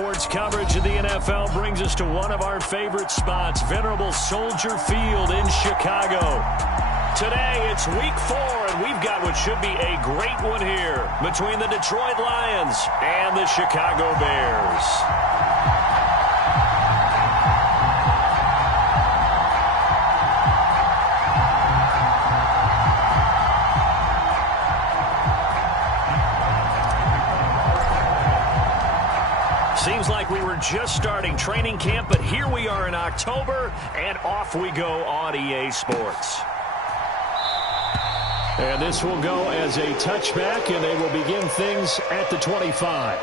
sports coverage of the NFL brings us to one of our favorite spots, venerable Soldier Field in Chicago. Today, it's week 4, and we've got what should be a great one here between the Detroit Lions and the Chicago Bears. Seems like we were just starting training camp, but here we are in October, and off we go on EA Sports. And this will go as a touchback, and they will begin things at the 25.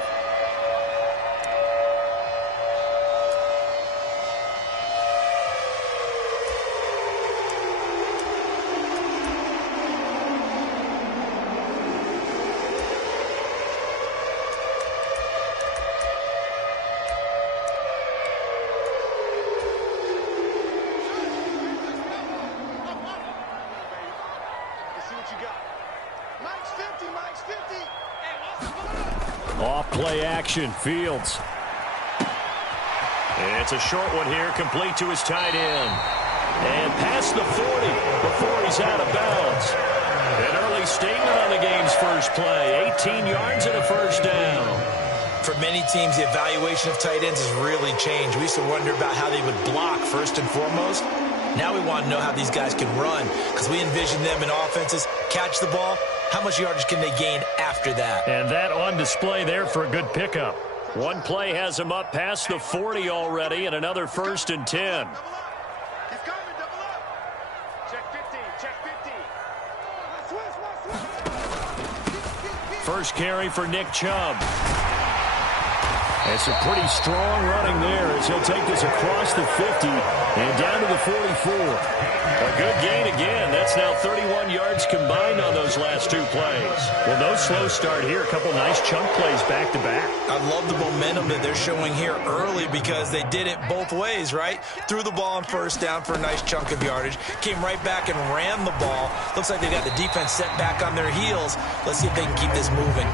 Off play action, Fields. It's a short one here, complete to his tight end. And past the 40 before he's out of bounds. An early statement on the game's first play. 18 yards and a first down. For many teams, the evaluation of tight ends has really changed. We used to wonder about how they would block first and foremost. Now we want to know how these guys can run, because we envision them in offenses catch the ball. How much yardage can they gain after that? And that on display there for a good pickup. One play has him up past the 40 already, and another first and 10. He's coming, double up. Check 50, check 50. First carry for Nick Chubb. It's a pretty strong running there as he'll take this across the 50 and down to the 44. A good gain again. That's now 31 yards combined on those last two plays. Well, no slow start here. A couple nice chunk plays back to back. I love the momentum that they're showing here early because they did it both ways, right? Threw the ball on first down for a nice chunk of yardage. Came right back and ran the ball. Looks like they got the defense set back on their heels. Let's see if they can keep this moving.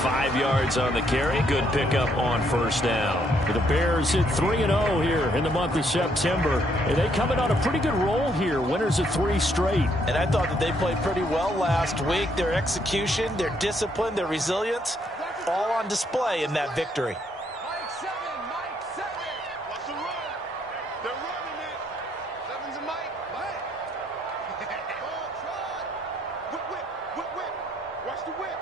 5 yards on the carry. Good pickup on first down. The Bears hit 3-0 here in the month of September. And they come in on a pretty good roll here. Winners of 3 straight. And I thought that they played pretty well last week. Their execution, their discipline, their resilience, all on display in that victory. Mike 7. Watch the run. They're running it. 7's a Mike. Whip. Watch the whip.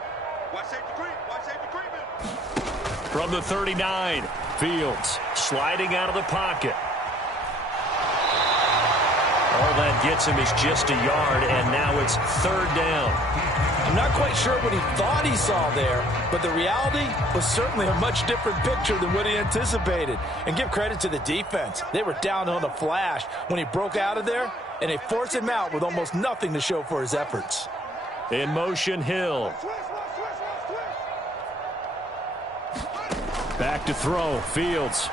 Watch safety creep. Watch safety creeping. From the 39, Fields sliding out of the pocket. All that gets him is just a yard, and now it's third down. I'm not quite sure what he thought he saw there, but the reality was certainly a much different picture than what he anticipated. And give credit to the defense. They were down on the flash when he broke out of there, and they forced him out with almost nothing to show for his efforts. In motion, Hill. Back to throw, Fields.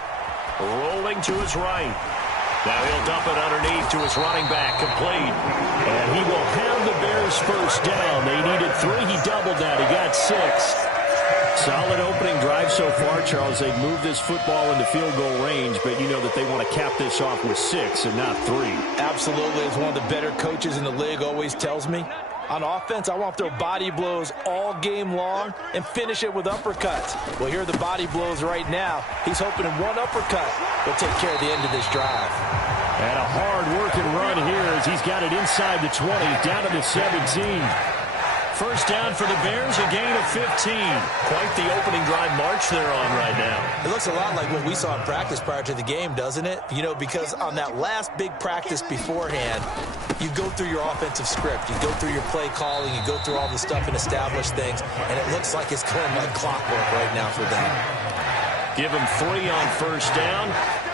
Rolling to his right. Now he'll dump it underneath to his running back, complete. And he will have the Bears first down. They needed 3, he doubled that, he got 6. Solid opening drive so far, Charles. They've moved this football into field goal range, but you know that they want to cap this off with 6 and not 3. Absolutely, as one of the better coaches in the league always tells me. On offense, I want to throw body blows all game long and finish it with uppercuts. Well, here are the body blows right now. He's hoping in one uppercut will take care of the end of this drive. And a hard-working run here as he's got it inside the 20, down to the 17. First down for the Bears, a gain of 15. Quite the opening drive march they're on right now. It looks a lot like what we saw in practice prior to the game, doesn't it? You know, because on that last big practice beforehand, you go through your offensive script, you go through your play calling, you go through all the stuff and establish things, and it looks like it's going like clockwork right now for them. Give him 3 on first down.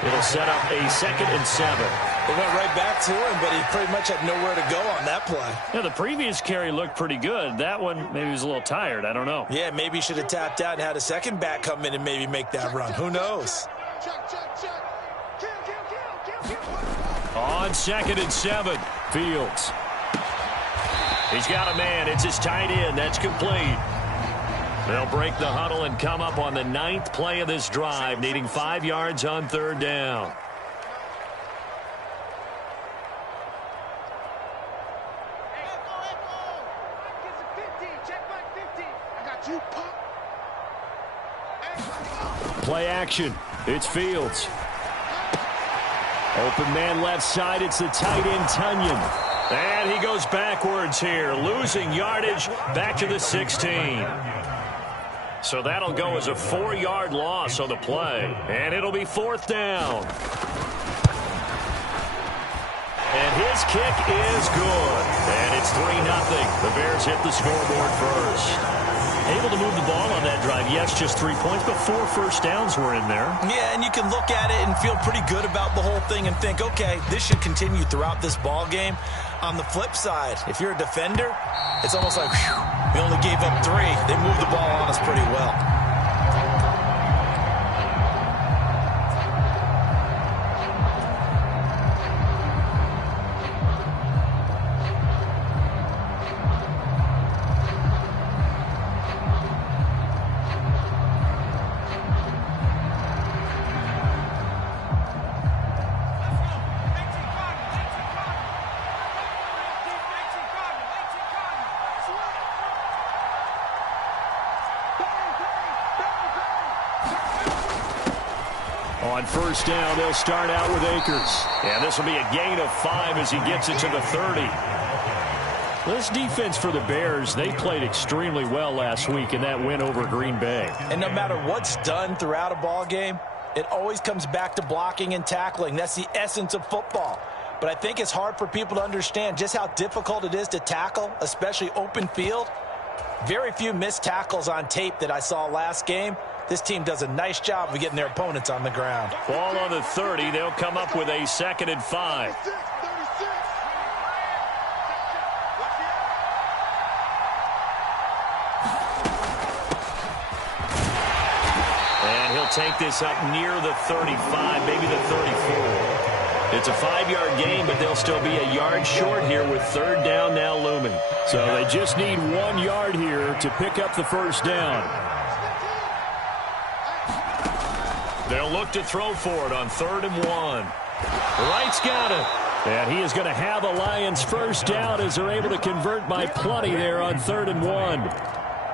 It'll set up a 2nd and 7. They went right back to him, but he pretty much had nowhere to go on that play. Yeah, the previous carry looked pretty good. That one, maybe he was a little tired. I don't know. Yeah, maybe he should have tapped out and had a second back come in and maybe make that run. Who knows? On 2nd and 7, Fields. He's got a man. It's his tight end. That's complete. They'll break the huddle and come up on the 9th play of this drive, needing 5 yards on 3rd down. Play action. It's Fields. Open man left side. It's the tight end, Tunyon. And he goes backwards here, losing yardage back to the 16. So that'll go as a 4-yard loss on the play. And it'll be 4th down. And his kick is good. And it's 3-0. The Bears hit the scoreboard first. Able to move the ball on that drive. Yes, just 3 points, but 4 first downs were in there. Yeah, and you can look at it and feel pretty good about the whole thing and think, okay, this should continue throughout this ball game. On the flip side, if you're a defender, it's almost like, whew, we only gave up 3. They moved the ball on us pretty well. On first down, they'll start out with Akers. And this will be a gain of 5 as he gets it to the 30. This defense for the Bears, they played extremely well last week in that win over Green Bay. And no matter what's done throughout a ball game, it always comes back to blocking and tackling. That's the essence of football. But I think it's hard for people to understand just how difficult it is to tackle, especially open field. Very few missed tackles on tape that I saw last game. This team does a nice job of getting their opponents on the ground. Ball on the 30. They'll come up with a 2nd and 5. And he'll take this up near the 35, maybe the 34. It's a 5-yard gain, but they'll still be a yard short here with 3rd down now looming. So they just need 1 yard here to pick up the first down. They'll look to throw for it on 3rd and 1. Wright's got it. And he is going to have a Lions first down as they're able to convert by plenty there on 3rd and 1.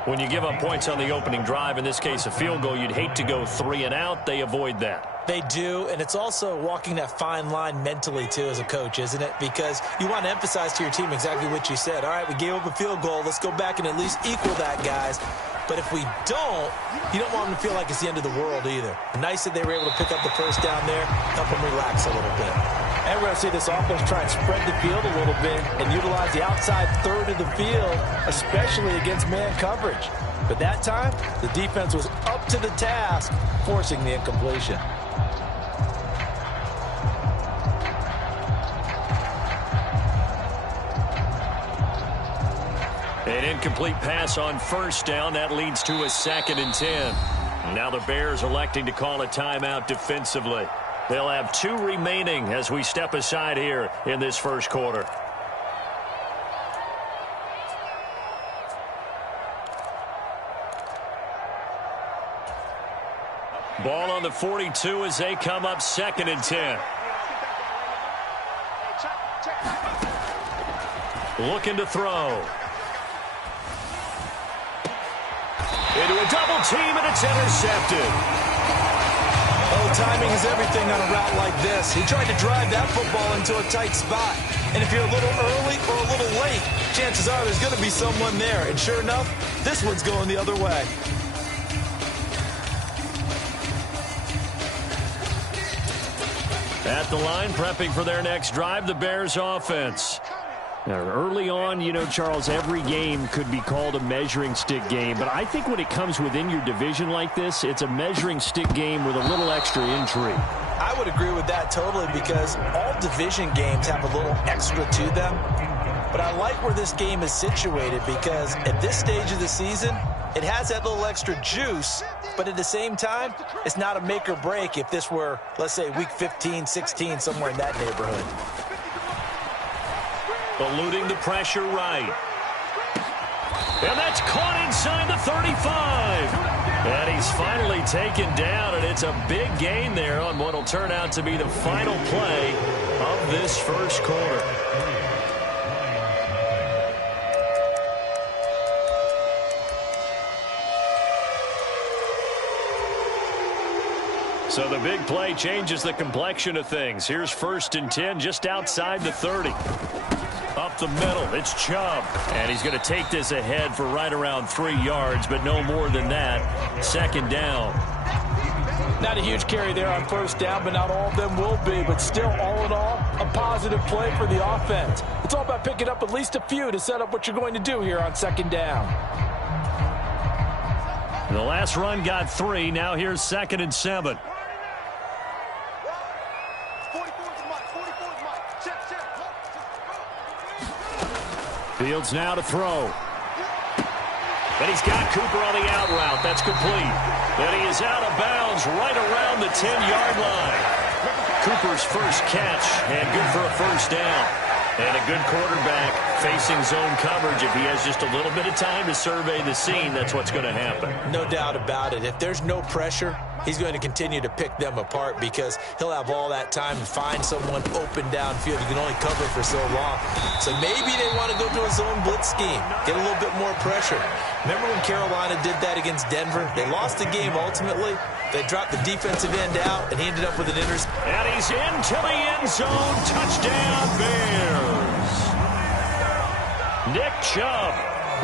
When you give up points on the opening drive, in this case a field goal, you'd hate to go 3 and out. They avoid that. They do, and it's also walking that fine line mentally, too, as a coach, isn't it? Because you want to emphasize to your team exactly what you said. All right, we gave up a field goal. Let's go back and at least equal that, guys. But if we don't, you don't want them to feel like it's the end of the world either. Nice that they were able to pick up the first down there, help them relax a little bit. And we're going to see this offense try and spread the field a little bit and utilize the outside third of the field, especially against man coverage. But that time, the defense was up to the task, forcing the incompletion. An incomplete pass on first down. That leads to a 2nd and 10. Now the Bears electing to call a timeout defensively. They'll have 2 remaining as we step aside here in this first quarter. Ball on the 42 as they come up 2nd and 10. Looking to throw. Into a double team, and it's intercepted. Oh, timing is everything on a route like this. He tried to drive that football into a tight spot. And if you're a little early or a little late, chances are there's going to be someone there. And sure enough, this one's going the other way. At the line, prepping for their next drive, the Bears offense. Now, early on, you know, Charles, every game could be called a measuring stick game. But I think when it comes within your division like this, it's a measuring stick game with a little extra intrigue. I would agree with that totally because all division games have a little extra to them. But I like where this game is situated because at this stage of the season, it has that little extra juice. But at the same time, it's not a make or break if this were, let's say, week 15, 16, somewhere in that neighborhood. Eluding the pressure right. And that's caught inside the 35. And he's finally taken down, and it's a big gain there on what will turn out to be the final play of this first quarter. So the big play changes the complexion of things. Here's 1st and 10 just outside the 30. Up the middle, it's Chubb. And he's going to take this ahead for right around 3 yards, but no more than that. 2nd down. Not a huge carry there on 1st down, but not all of them will be. But still, all in all, a positive play for the offense. It's all about picking up at least a few to set up what you're going to do here on 2nd down. The last run got 3. Now here's 2nd and 7. Fields now to throw. And he's got Cooper on the out route. That's complete. And he is out of bounds right around the 10-yard line. Cooper's first catch, and good for a 1st down. And a good quarterback facing zone coverage. If he has just a little bit of time to survey the scene, that's what's going to happen. No doubt about it. If there's no pressure, he's going to continue to pick them apart because he'll have all that time to find someone open downfield. You can only cover for so long. So maybe they want to go to a zone blitz scheme, get a little bit more pressure. Remember when Carolina did that against Denver? They lost the game ultimately. They dropped the defensive end out, and he ended up with an interception. And he's into the end zone. Touchdown, Bears. Nick Chubb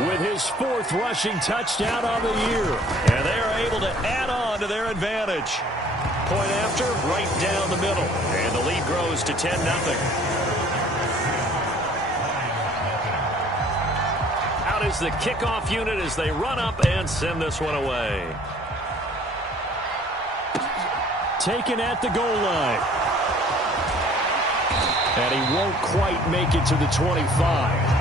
with his 4th rushing touchdown on the year. And they are able to add on to their advantage. Point after, right down the middle. And the lead grows to 10-0. Out is the kickoff unit as they run up and send this one away. Taken at the goal line. And he won't quite make it to the 25.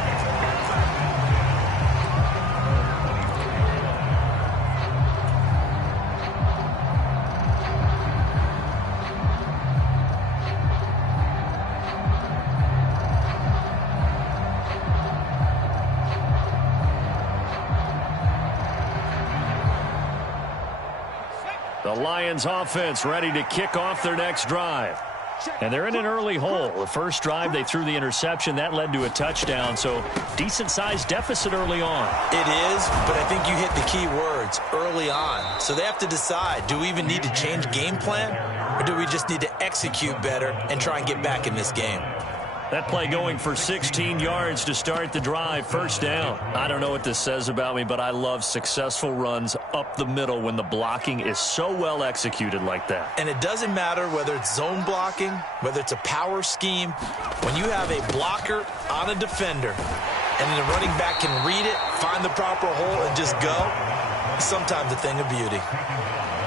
The Lions offense ready to kick off their next drive. And they're in an early hole. The first drive, they threw the interception. That led to a touchdown, so decent-sized deficit early on. It is, but I think you hit the key words, early on. So they have to decide, do we even need to change game plan, or do we just need to execute better and try and get back in this game? That play going for 16 yards to start the drive. 1st down. I don't know what this says about me, but I love successful runs up the middle when the blocking is so well executed like that. And it doesn't matter whether it's zone blocking, whether it's a power scheme. When you have a blocker on a defender and then the running back can read it, find the proper hole, and just go, it's sometimes a thing of beauty.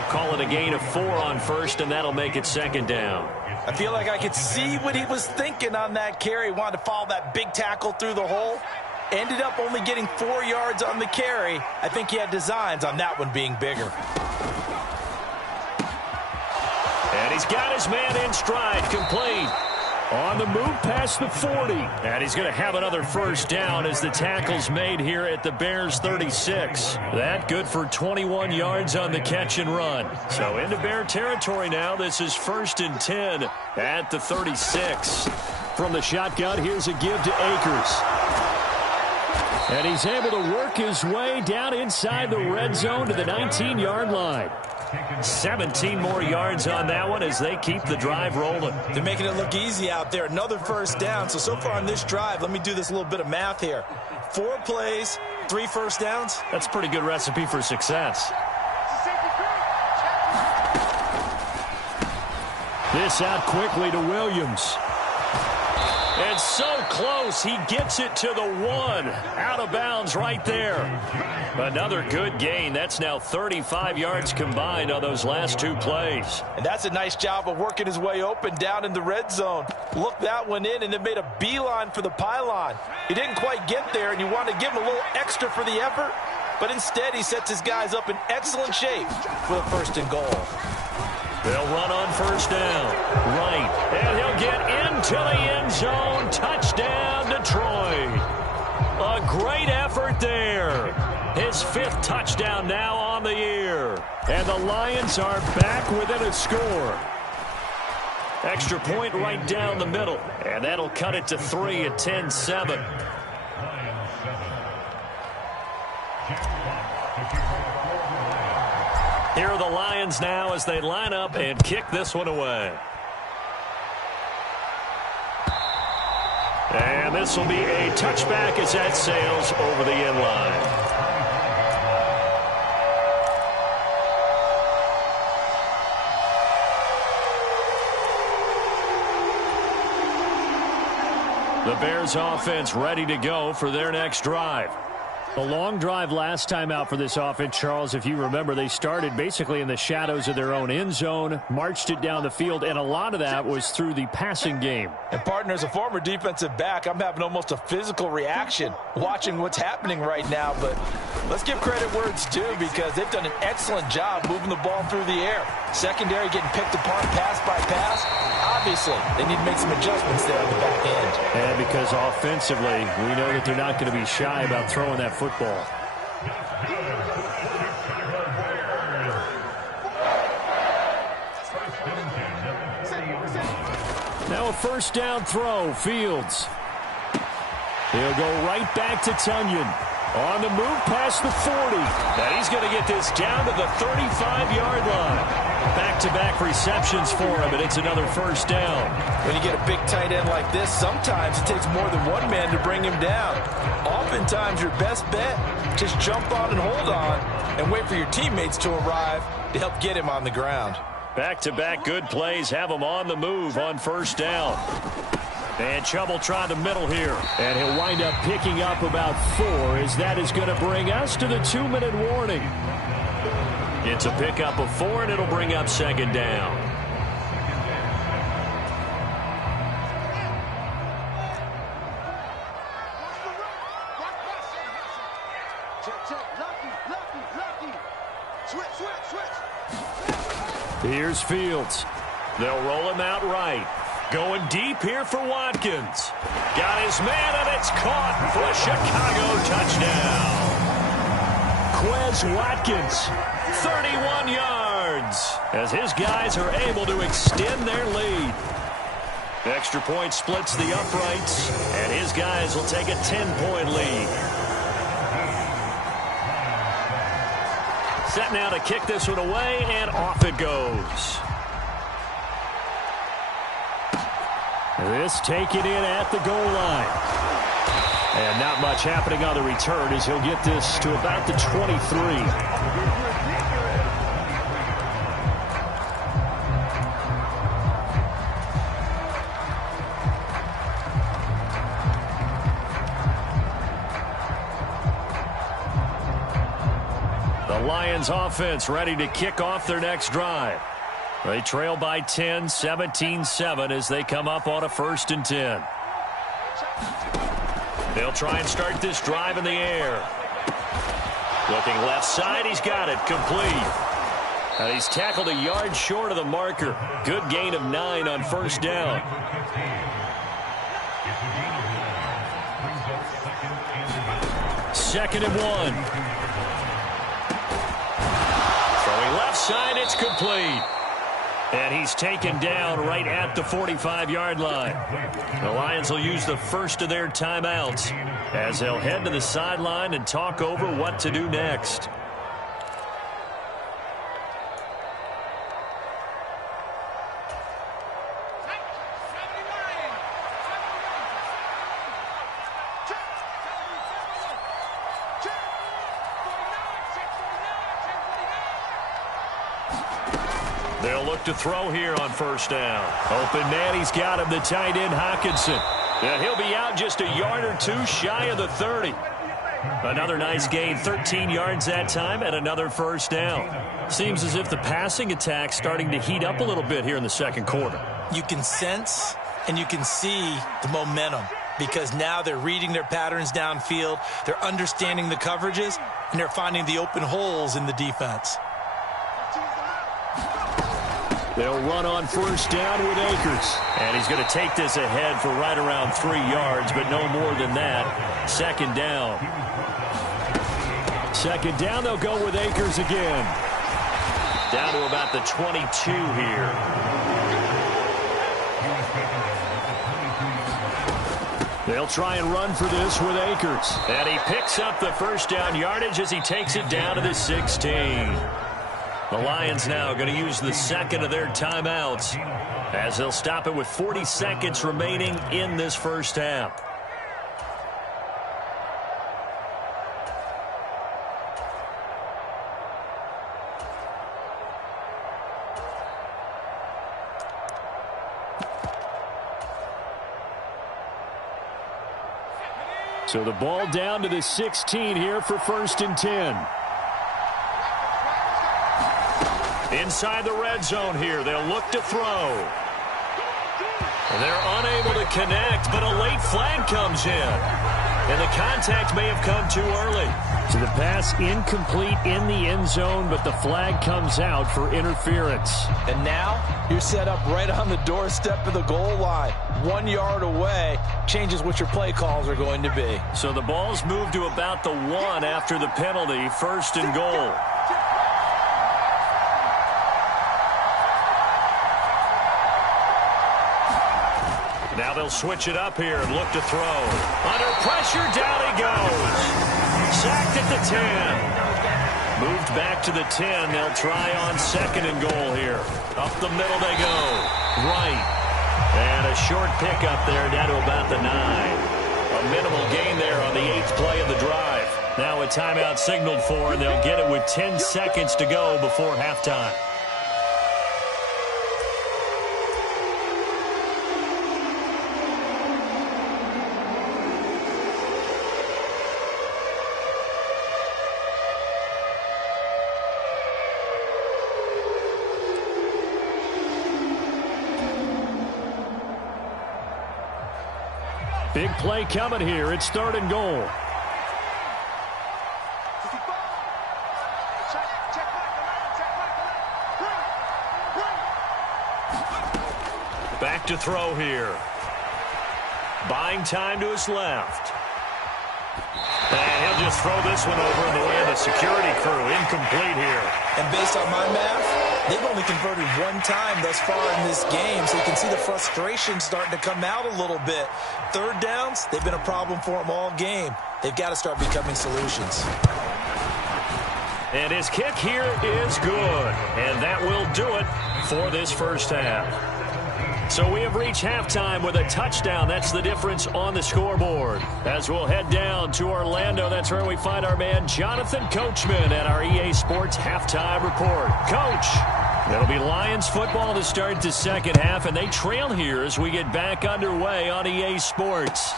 Call it a gain of 4 on 1st, and that'll make it 2nd down. I feel like I could see what he was thinking on that carry. Wanted to follow that big tackle through the hole. Ended up only getting 4 yards on the carry. I think he had designs on that one being bigger. And he's got his man in stride, complete. On the move past the 40. And he's going to have another 1st down as the tackle's made here at the Bears 36. That good for 21 yards on the catch and run. So into Bear territory now. This is 1st and 10 at the 36. From the shotgun, here's a give to Akers. And he's able to work his way down inside the red zone to the 19-yard line. 17 more yards on that one as they keep the drive rolling. They're making it look easy out there. Another 1st down. So far on this drive, let me do this little bit of math here. 4 plays, 3 1st downs. That's a pretty good recipe for success. This out quickly to Williams. And so close, he gets it to the 1. Out of bounds right there. Another good gain. That's now 35 yards combined on those last 2 plays. And that's a nice job of working his way open down in the red zone. Looked that one in and then made a beeline for the pylon. He didn't quite get there, and you want to give him a little extra for the effort. But instead, he sets his guys up in excellent shape for the 1st and goal. They'll run on 1st down. Right. And he'll get into the end zone. Touchdown, Detroit. A great effort there. His 5th touchdown now on the year. And the Lions are back within a score. Extra point right down the middle. And that'll cut it to 3 at 10-7. Here are the Lions now as they line up and kick this one away. And this will be a touchback as that sails over the end line. The Bears offense ready to go for their next drive. The long drive last time out for this offense, Charles, if you remember, they started basically in the shadows of their own end zone, marched it down the field, and a lot of that was through the passing game. And, partner, as a former defensive back, I'm having almost a physical reaction watching what's happening right now. But let's give credit where it's due because they've done an excellent job moving the ball through the air. Secondary getting picked apart pass by pass. Obviously, they need to make some adjustments there on the back end. And because offensively, we know that they're not going to be shy about throwing that football. Now a first down throw, Fields. He'll go right back to Tunyon. On the move past the 40. And he's going to get this down to the 35-yard line. Back-to-back receptions for him, and it's another first down. When you get a big tight end like this, sometimes it takes more than one man to bring him down. Oftentimes, your best bet, just jump on and hold on and wait for your teammates to arrive to help get him on the ground. Back-to-back good plays have him on the move on first down. And Chubb will try the middle here. And he'll wind up picking up about 4 as that is going to bring us to the 2-minute warning. It's a pickup of 4, and it'll bring up second down. Here's Fields. They'll roll him out right. Going deep here for Watkins. Got his man, and it's caught for a Chicago touchdown. Quez Watkins, 31 yards, as his guys are able to extend their lead. Extra point splits the uprights, and his guys will take a 10-point lead. Set now to kick this one away, and off it goes. This taken in at the goal line. And not much happening on the return as he'll get this to about the 23. The Lions offense ready to kick off their next drive. They trail by 10, 17-7 as they come up on a 1st and 10. They'll try and start this drive in the air. Looking left side, he's got it, complete. And he's tackled a yard short of the marker. Good gain of 9 on first down. Second and 1. Throwing left side, it's complete. And he's taken down right at the 45-yard line. The Lions will use the first of their timeouts as they'll head to the sideline and talk over what to do next. They'll look to throw here on first down. Open man, he's got him, the tight end, Hockenson. And he'll be out just a yard or 2 shy of the 30. Another nice gain, 13 yards that time, and another first down. Seems as if the passing attack's starting to heat up a little bit here in the second quarter. You can sense and you can see the momentum because now they're reading their patterns downfield, they're understanding the coverages, and they're finding the open holes in the defense. They'll run on first down with Akers. And he's going to take this ahead for right around 3 yards, but no more than that. Second down. Second down, they'll go with Akers again. Down to about the 22 here. They'll try and run for this with Akers. And he picks up the first down yardage as he takes it down to the 16. The Lions now going to use the second of their timeouts as they'll stop it with 40 seconds remaining in this first half. So the ball down to the 16 here for 1st and 10. Inside the red zone here, they'll look to throw. And they're unable to connect, but a late flag comes in. And the contact may have come too early. So the pass incomplete in the end zone, but the flag comes out for interference. And now you're set up right on the doorstep of the goal line. 1 yard away changes what your play calls are going to be. So the ball's moved to about the 1 after the penalty, 1st and goal. Now they'll switch it up here and look to throw. Under pressure, down he goes. Sacked at the 10. Moved back to the 10. They'll try on 2nd and goal here. Up the middle they go. Right. And a short pickup there down to about the 9. A minimal gain there on the 8th play of the drive. Now a timeout signaled for, and they'll get it with 10 seconds to go before halftime. Big play coming here. It's 3rd and goal. Back to throw here. Buying time to his left. And he'll just throw this one over in the way of the security crew. Incomplete here. And based on my math, they've only converted 1 time thus far in this game, so you can see the frustration starting to come out a little bit. 3rd downs, they've been a problem for them all game. They've got to start becoming solutions. And his kick here is good. And that will do it for this first half. So we have reached halftime with a touchdown. That's the difference on the scoreboard. As we'll head down to Orlando, that's where we find our man Jonathan Coachman at our EA Sports Halftime Report. Coach, it'll be Lions football to start the second half, and they trail here as we get back underway on EA Sports.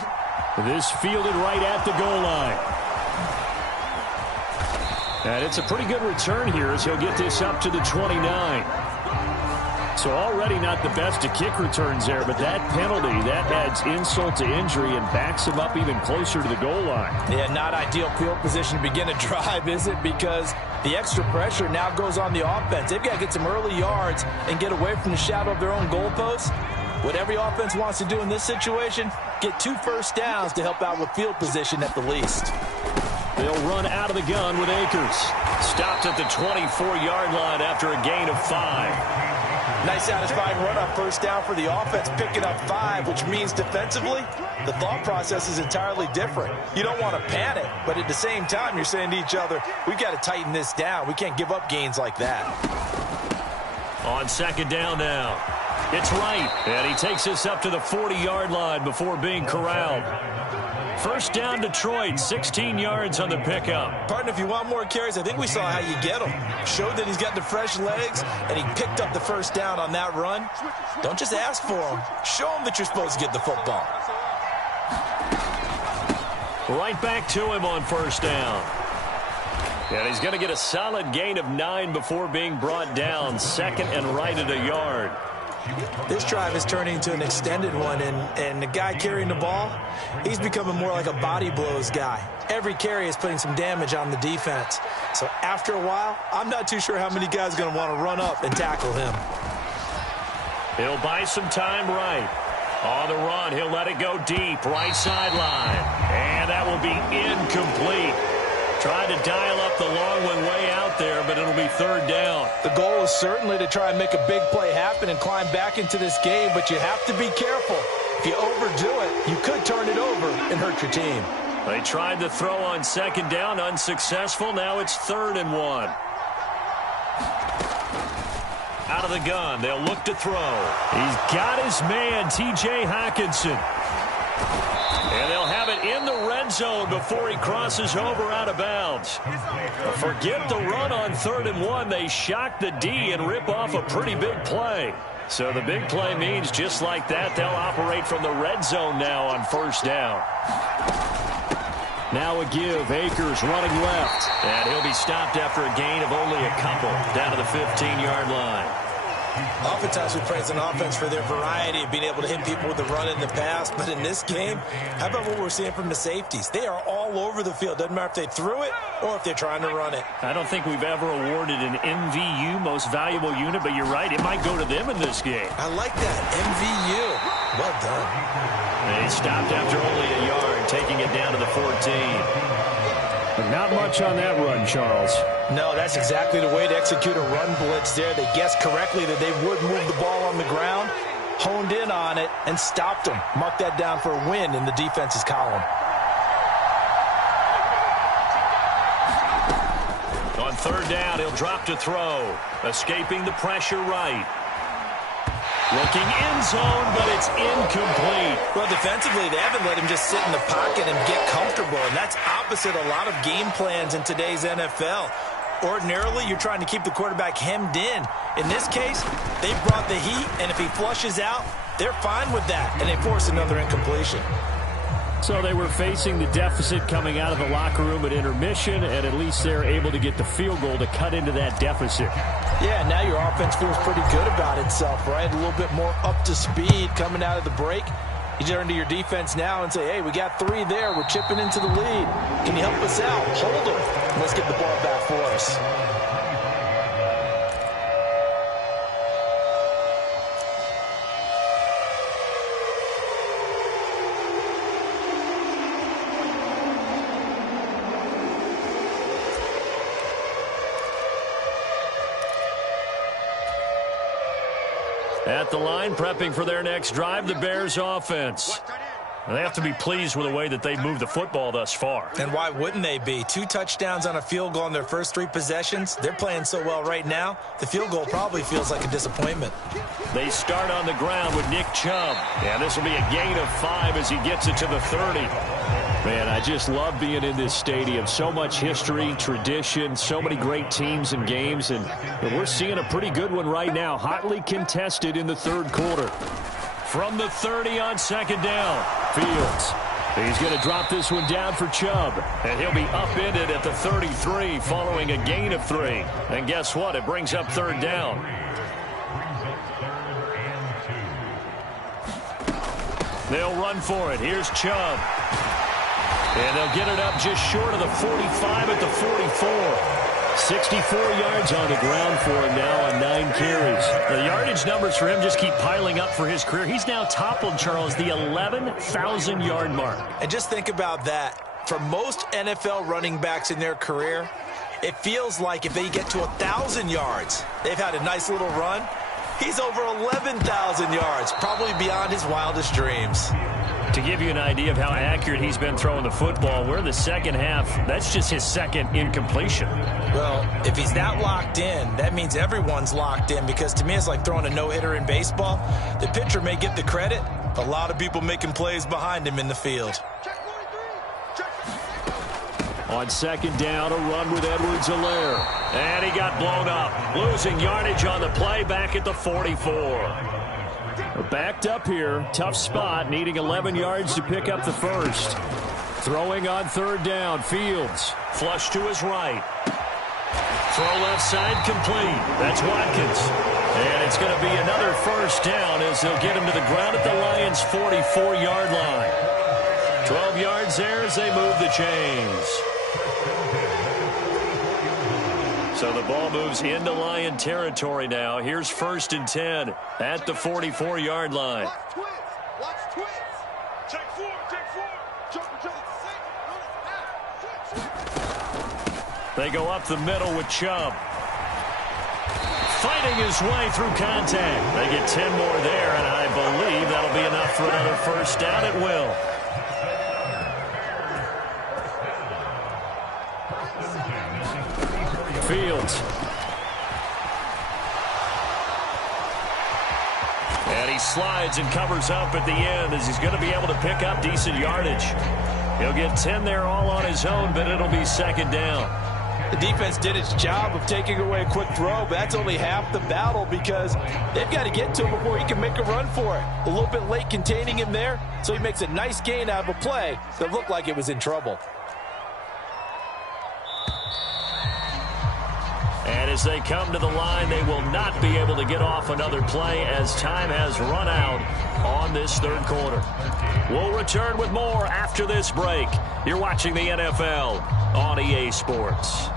This fielded right at the goal line. And it's a pretty good return here as he'll get this up to the 29. So already not the best of kick returns there, but that penalty, that adds insult to injury and backs him up even closer to the goal line. Yeah, not ideal field position to begin a drive, is it? Because the extra pressure now goes on the offense. They've got to get some early yards and get away from the shadow of their own goalposts. What every offense wants to do in this situation, get 2 first downs to help out with field position at the least. They'll run out of the gun with Akers. Stopped at the 24-yard line after a gain of 5. Nice satisfying run on first down for the offense, picking up 5, which means defensively, the thought process is entirely different. You don't want to panic, but at the same time, you're saying to each other, we've got to tighten this down. We can't give up gains like that. On 2nd down now. It's right, and he takes us up to the 40-yard line before being corralled. First down, Detroit, 16 yards on the pickup. Partner, if you want more carries, I think we saw how you get them. Showed that he's got the fresh legs, and he picked up the first down on that run. Don't just ask for them. Show them that you're supposed to get the football. Right back to him on first down. And he's going to get a solid gain of 9 before being brought down. 2nd and right at a yard. This drive is turning into an extended one, and the guy carrying the ball, he's becoming more like a body blows guy. Every carry is putting some damage on the defense. So after a while, I'm not too sure how many guys are going to want to run up and tackle him. He'll buy some time right. On the run, he'll let it go deep, right sideline. And that will be incomplete. Tried to dial up the long one way out there, but it'll be third down. The goal is certainly to try and make a big play happen and climb back into this game, but you have to be careful. If you overdo it, you could turn it over and hurt your team. They tried to throw on second down, unsuccessful. Now it's 3rd and 1. Out of the gun, they'll look to throw. He's got his man, T.J. Hockenson. And they'll have it in the red zone before he crosses over out of bounds. Forget the run on 3rd and 1. They shock the D and rip off a pretty big play. So the big play means just like that, they'll operate from the red zone now on 1st down. Now a give. Akers running left. And he'll be stopped after a gain of only a couple down to the 15-yard line. Oftentimes we praise an offense for their variety of being able to hit people with the run in the pass. But in this game, how about what we're seeing from the safeties? They are all over the field. Doesn't matter if they threw it or if they're trying to run it. I don't think we've ever awarded an MVU, most valuable unit, but you're right. It might go to them in this game. I like that. MVU. Well done. They stopped after only a yard, taking it down to the 14. But not much on that run, Charles. No, that's exactly the way to execute a run blitz there. They guessed correctly that they would move the ball on the ground, honed in on it, and stopped them. Mark that down for a win in the defense's column. On 3rd down, he'll drop to throw. Escaping the pressure right. Looking end zone, but it's incomplete. Well, defensively, they haven't let him just sit in the pocket and get comfortable, and that's opposite a lot of game plans in today's NFL. Ordinarily, you're trying to keep the quarterback hemmed in. In this case, they brought the heat, and if he flushes out, they're fine with that, and they force another incompletion. So they were facing the deficit coming out of the locker room at intermission, and at least they're able to get the field goal to cut into that deficit. Yeah, now your offense feels pretty good about itself, right? A little bit more up to speed coming out of the break. You turn to your defense now and say, hey, we got 3 there. We're chipping into the lead. Can you help us out? Hold them. Let's get the ball back for us. At the line, prepping for their next drive, the Bears offense. They have to be pleased with the way that they've moved the football thus far. And why wouldn't they be? 2 touchdowns on a field goal in their first 3 possessions. They're playing so well right now, the field goal probably feels like a disappointment. They start on the ground with Nick Chubb. And this will be a gain of 5 as he gets it to the 30. Man, I just love being in this stadium. So much history, tradition, so many great teams and games. And we're seeing a pretty good one right now. Hotly contested in the 3rd quarter. From the 30 on 2nd down, Fields. He's going to drop this one down for Chubb. And he'll be upended at the 33 following a gain of 3. And guess what? It brings up 3rd down. They'll run for it. Here's Chubb. And they'll get it up just short of the 45 at the 44. 64 yards on the ground for him now on 9 carries. The yardage numbers for him just keep piling up for his career. He's now toppled, Charles, the 11,000-yard mark. And just think about that. For most NFL running backs in their career, it feels like if they get to 1,000 yards, they've had a nice little run. He's over 11,000 yards, probably beyond his wildest dreams. To give you an idea of how accurate he's been throwing the football, we're in the second half. That's just his 2nd incompletion. Well, if he's that locked in, that means everyone's locked in, because to me it's like throwing a no-hitter in baseball. The pitcher may get the credit, a lot of people making plays behind him in the field. On 2nd down, a run with Edwards-Helaire. And he got blown up. Losing yardage on the play back at the 44. We're backed up here. Tough spot, needing 11 yards to pick up the 1st. Throwing on 3rd down, Fields. Flush to his right. Throw left side complete. That's Watkins. And it's going to be another 1st down as they'll get him to the ground at the Lions' 44-yard line. 12 yards there as they move the chains. So the ball moves into Lion territory now. Here's 1st and 10 at the 44-yard line. Watch twins. Check 4. Jump. They go up the middle with Chubb. Fighting his way through contact. They get 10 more there, and I believe that'll be enough for another first down at will. Fields. And he slides and covers up at the end as he's going to be able to pick up decent yardage. He'll get 10 there all on his own, but it'll be second down. The defense did its job of taking away a quick throw, but that's only half the battle because they've got to get to him before he can make a run for it. A little bit late containing him there, so he makes a nice gain out of a play that looked like it was in trouble. And as they come to the line, they will not be able to get off another play as time has run out on this third quarter. We'll return with more after this break. You're watching the NFL on EA Sports.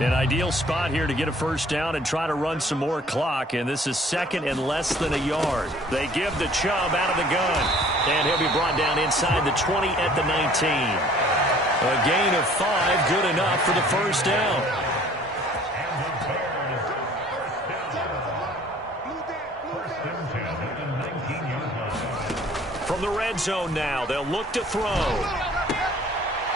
An ideal spot here to get a first down and try to run some more clock, and this is second and less than a yard. They give the Chubb out of the gun, and he'll be brought down inside the 20 at the 19. A gain of 5, good enough for the first down. From the red zone now, they'll look to throw.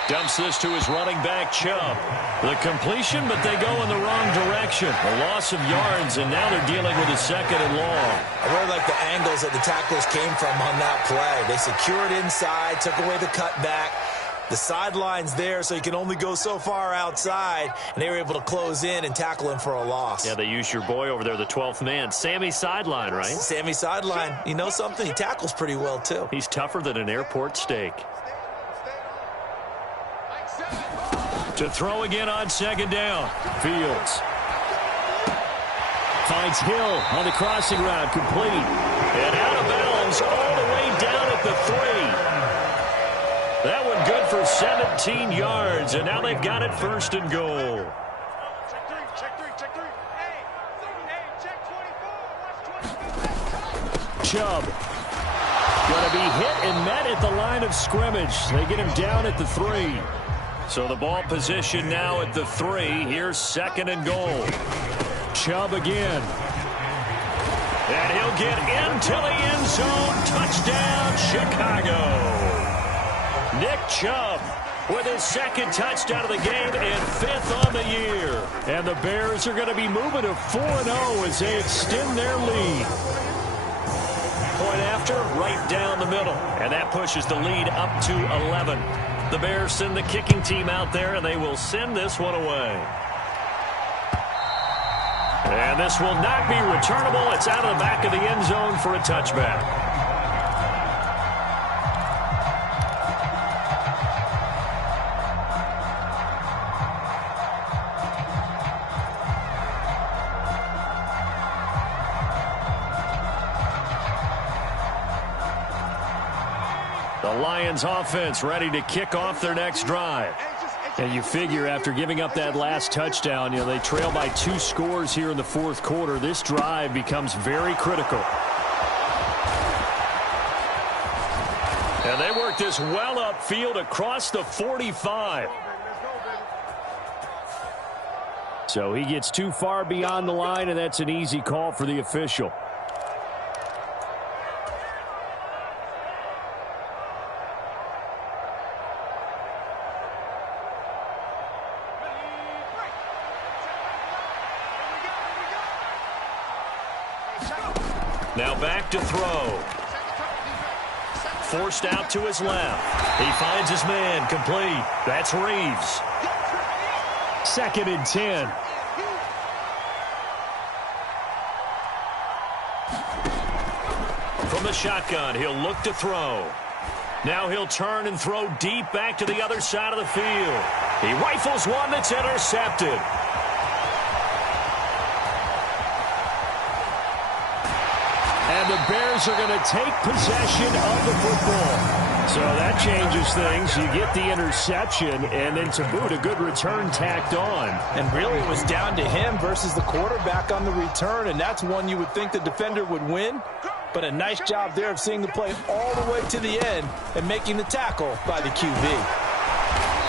Dumps this to his running back, Chubb. The completion, but they go in the wrong direction. A loss of yards, and now they're dealing with a second and long. I really like the angles that the tacklers came from on that play. They secured inside, took away the cutback. The sideline's there, so you can only go so far outside, and they were able to close in and tackle him for a loss. Yeah, they used your boy over there, the 12th man. Sammy Sideline, right? Sammy Sideline. You know something? He tackles pretty well, too. He's tougher than an airport steak. To throw again on second down. Fields. Finds Hill on the crossing route, complete. And out of bounds all the way down at the 3. That one good for 17 yards, and now they've got it first and goal. Check three. Hey, check 24. Chubb. Going to be hit and met at the line of scrimmage. They get him down at the 3. So the ball position now at the 3. Here's second and goal. Chubb again. And he'll get into the end zone. Touchdown, Chicago. Nick Chubb with his second touchdown of the game and 5th on the year. And the Bears are going to be moving to 4-0 as they extend their lead. Point after, right down the middle. And that pushes the lead up to 11. The Bears send the kicking team out there, and they will send this one away. And this will not be returnable. It's out of the back of the end zone for a touchback. The Lions offense ready to kick off their next drive. And you figure after giving up that last touchdown, they trail by 2 scores here in the fourth quarter. This drive becomes very critical. And they work this well upfield across the 45. So he gets too far beyond the line, and that's an easy call for the official. Now back to throw. Forced out to his left. He finds his man, complete. That's Reeves. 2nd and 10. From the shotgun, he'll look to throw. Now he'll turn and throw deep back to the other side of the field. He rifles one that's intercepted. And the Bears are going to take possession of the football. So that changes things. You get the interception, and then to boot, a good return tacked on. And really it was down to him versus the quarterback on the return, and that's one you would think the defender would win. But a nice job there of seeing the play all the way to the end and making the tackle by the QB.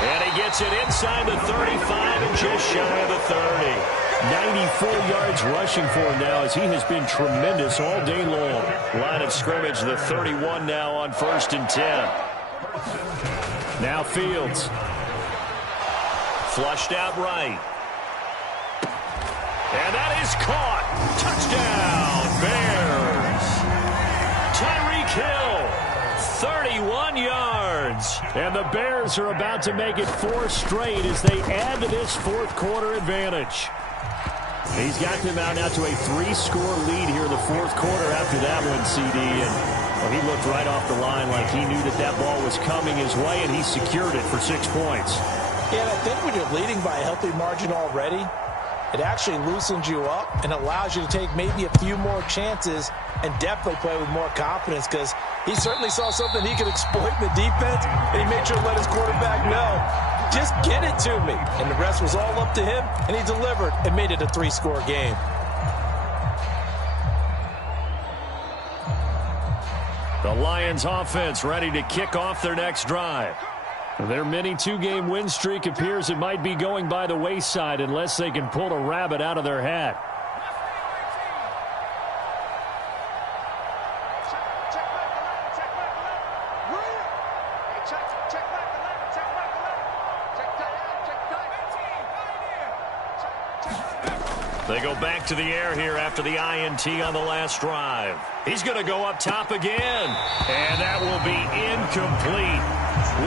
And he gets it inside the 35 and just shy of the 30. 94 yards rushing for him now as he has been tremendous all day long. Line of scrimmage, the 31 now on 1st and 10. Now Fields. Flushed out right. And that is caught. Touchdown, Bears. Tyreek Hill, 31 yards. And the Bears are about to make it 4 straight as they add to this fourth quarter advantage. He's got them out now to a 3-score lead here in the fourth quarter after that one, CD. And he looked right off the line like he knew that that ball was coming his way, and he secured it for 6 points. Yeah, I think when you're leading by a healthy margin already, it actually loosens you up and allows you to take maybe a few more chances and definitely play with more confidence, because he certainly saw something he could exploit in the defense, and he made sure to let his quarterback know, just get it to me. And the rest was all up to him, and he delivered and made it a 3-score game. The Lions offense ready to kick off their next drive. Their mini 2-game win streak appears it might be going by the wayside unless they can pull a rabbit out of their hat. They go back to the air here after the INT on the last drive. He's going to go up top again. And that will be incomplete.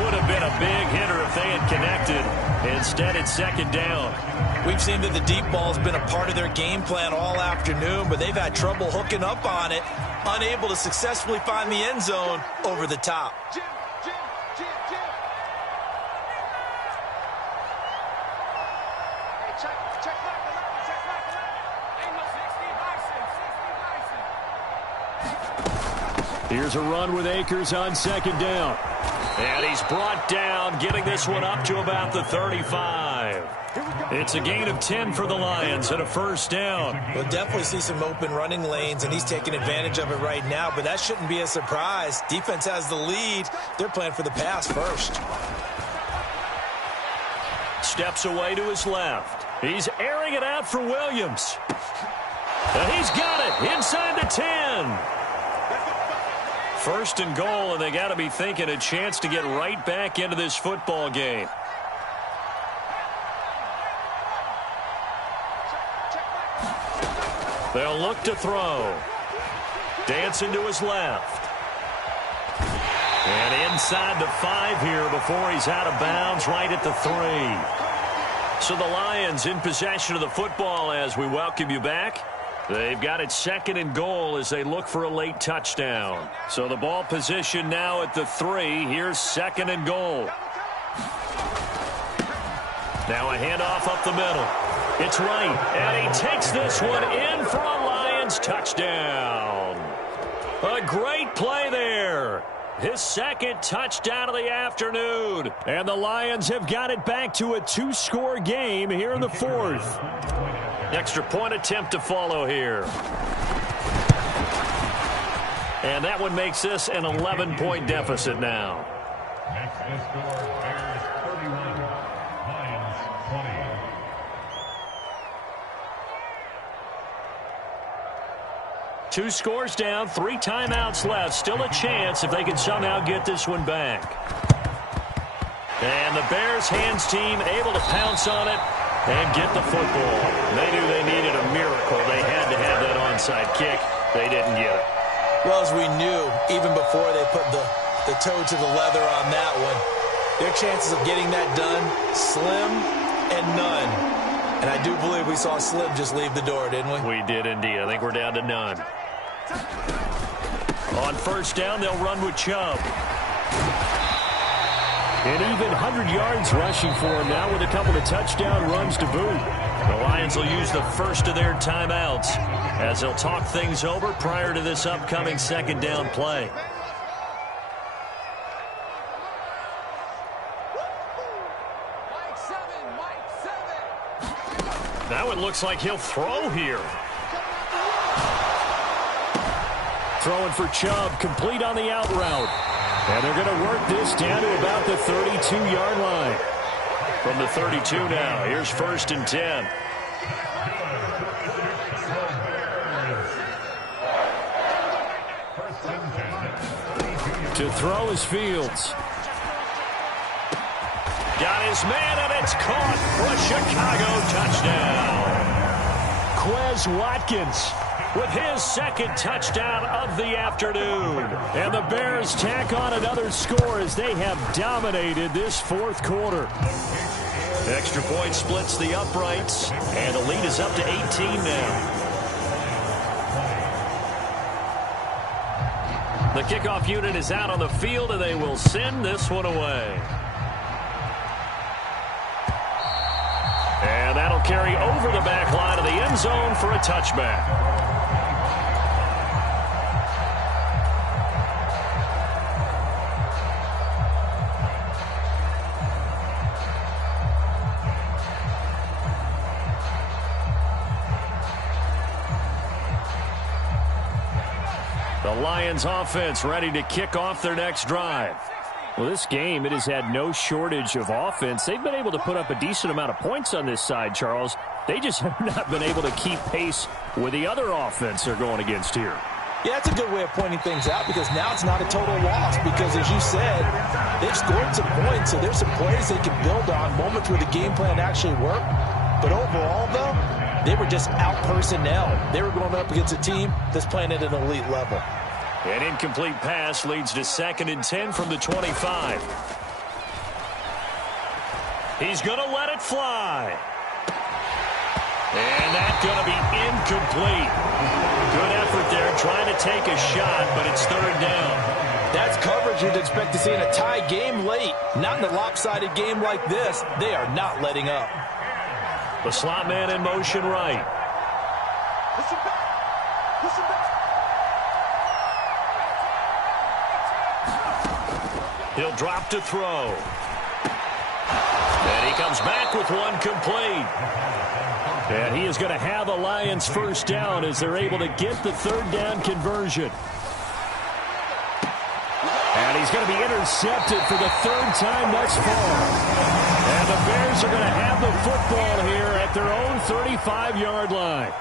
Would have been a big hitter if they had connected. Instead, it's 2nd down. We've seen that the deep ball's been a part of their game plan all afternoon, but they've had trouble hooking up on it, unable to successfully find the end zone over the top. Here's a run with Akers on 2nd down. And he's brought down, getting this one up to about the 35. It's a gain of 10 for the Lions and a 1st down. We'll definitely see some open running lanes, and he's taking advantage of it right now, but that shouldn't be a surprise. Defense has the lead. They're playing for the pass first. Steps away to his left. He's airing it out for Williams. And he's got it inside the 10. 1st and goal, and they got to be thinking a chance to get right back into this football game. They'll look to throw. Dancing to his left. And inside the 5 here before he's out of bounds right at the 3. So the Lions in possession of the football as we welcome you back. They've got it 2nd and goal as they look for a late touchdown. So the ball position now at the 3. Here's 2nd and goal. Now a handoff up the middle. It's right, and he takes this one in for a Lions touchdown. A great play there. His 2nd touchdown of the afternoon. And the Lions have got it back to a 2-score game here in the 4th. Extra point attempt to follow here. And that one makes this an 11-point deficit now. Next to score, Bears 31, Lions 20. 2 scores down, 3 timeouts left. Still a chance if they can somehow get this one back. And the Bears hands team able to pounce on it and get the football. They knew they needed a miracle. They had to have that onside kick. They didn't get it. Well, as we knew, even before they put the toe to the leather on that one, their chances of getting that done, slim and none. And I do believe we saw Slim just leave the door, didn't we? We did indeed. I think we're down to none. On 1st down, they'll run with Chubb. And even 100 yards rushing for him now with a couple of touchdown runs to boot. The Lions will use the first of their timeouts as they'll talk things over prior to this upcoming 2nd down play. Now it looks like he'll throw here. Throwing for Chubb, complete on the out route. And they're going to work this down to about the 32-yard line. From the 32 now, here's 1st and 10. To throw is Fields. Got his man, and it's caught for a Chicago touchdown. Quez Watkins with his 2nd touchdown of the afternoon. And the Bears tack on another score as they have dominated this 4th quarter. Extra point splits the uprights, and the lead is up to 18 now. The kickoff unit is out on the field, and they will send this one away. And that'll carry over the back line of the end zone for a touchback. The Lions offense ready to kick off their next drive. Well, this game, it has had no shortage of offense. They've been able to put up a decent amount of points on this side, Charles. They just have not been able to keep pace with the other offense they're going against here. Yeah, that's a good way of pointing things out because now it's not a total loss because, as you said, they've scored some points, so there's some plays they can build on, moments where the game plan actually worked. But overall, though, they were just out personnel. They were going up against a team that's playing at an elite level. An incomplete pass leads to 2nd and 10 from the 25. He's going to let it fly. And that's going to be incomplete. Good effort there trying to take a shot, but it's 3rd down. That's coverage you'd expect to see in a tie game late. Not in a lopsided game like this. They are not letting up. The slot man in motion right. Listen back. Listen back. He'll drop to throw. And he comes back with one complete. And he is going to have a Lions 1st down as they're able to get the 3rd down conversion. And he's going to be intercepted for the 3rd time thus far. And the Bears are going to have the football here at their own 35-yard line.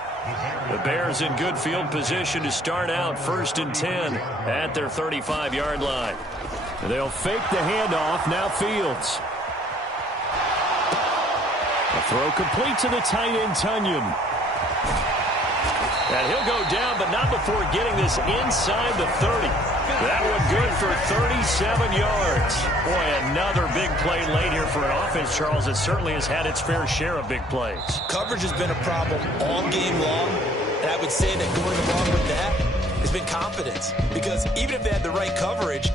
The Bears in good field position to start out 1st and 10 at their 35-yard line. And they'll fake the handoff. Now Fields. A throw complete to the tight end, Tunyon. And he'll go down, but not before getting this inside the 30. That one good for 37 yards. Boy, another big play late here for an offense, Charles, that certainly has had its fair share of big plays. Coverage has been a problem all game long, and I would say that going along with that has been confidence. Because even if they had the right coverage,